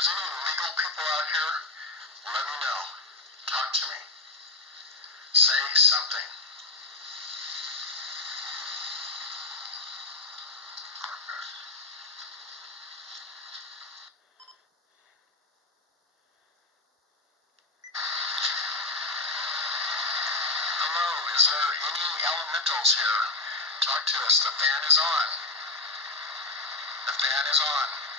there's any legal people out here, let me know. Talk to me. Say something. Hello, is there any elementals here? Talk to us. The fan is on. The fan is on.